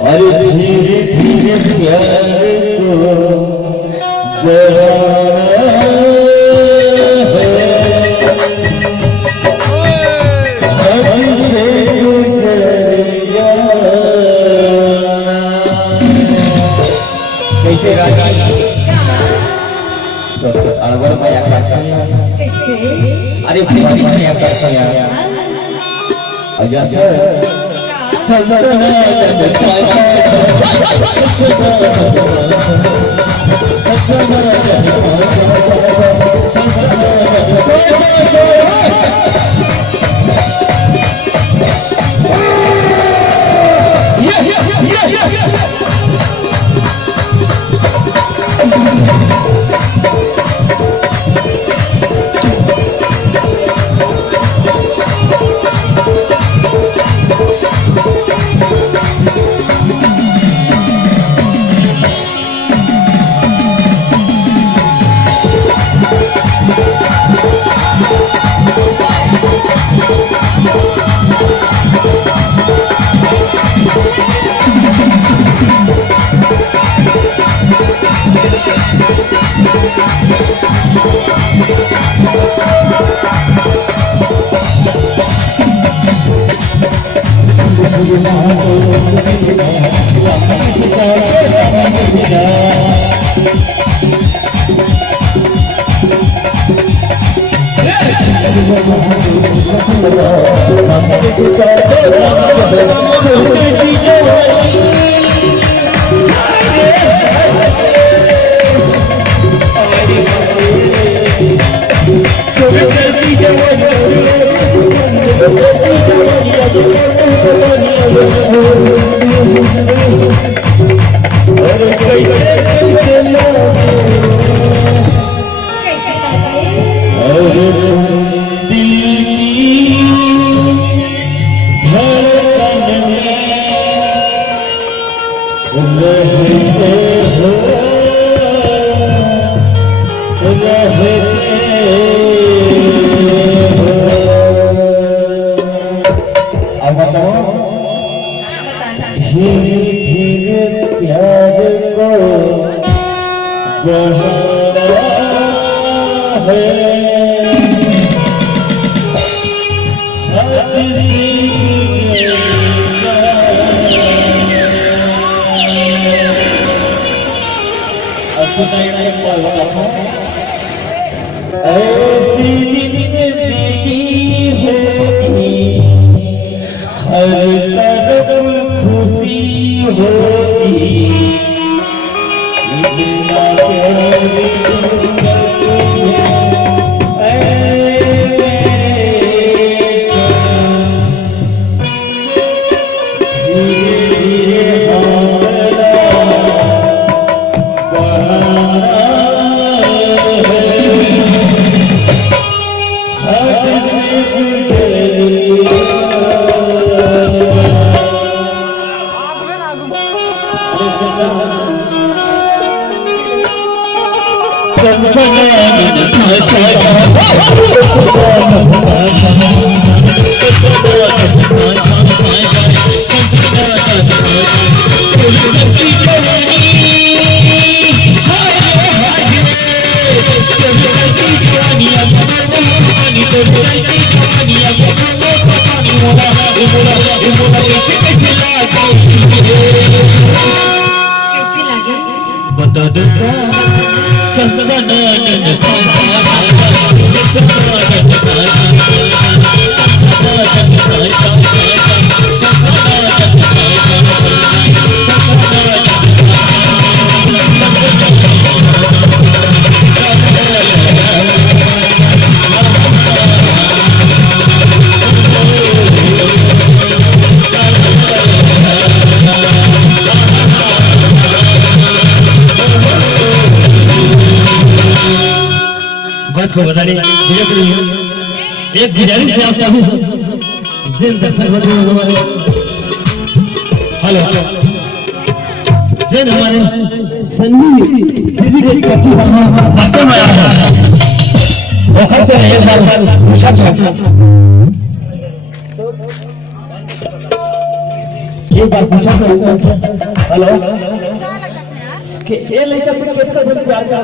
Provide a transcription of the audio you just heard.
और धीरे धीरे प्यार को बढ़ाना है, हमसे गुजर जाना। कैसे गाना तो अगर मैं क्या अरे मैं क्या करता यार अजा को बता दें एक गुजारिश है आपसे हेलो जैन हमारे सन्नी दीदी की कथी बातों में आया है वो कहते हैं एक बार पूछा था एक बार पूछा तो हेलो का लगता है यार के ए लड़का से कितना जन प्यार कर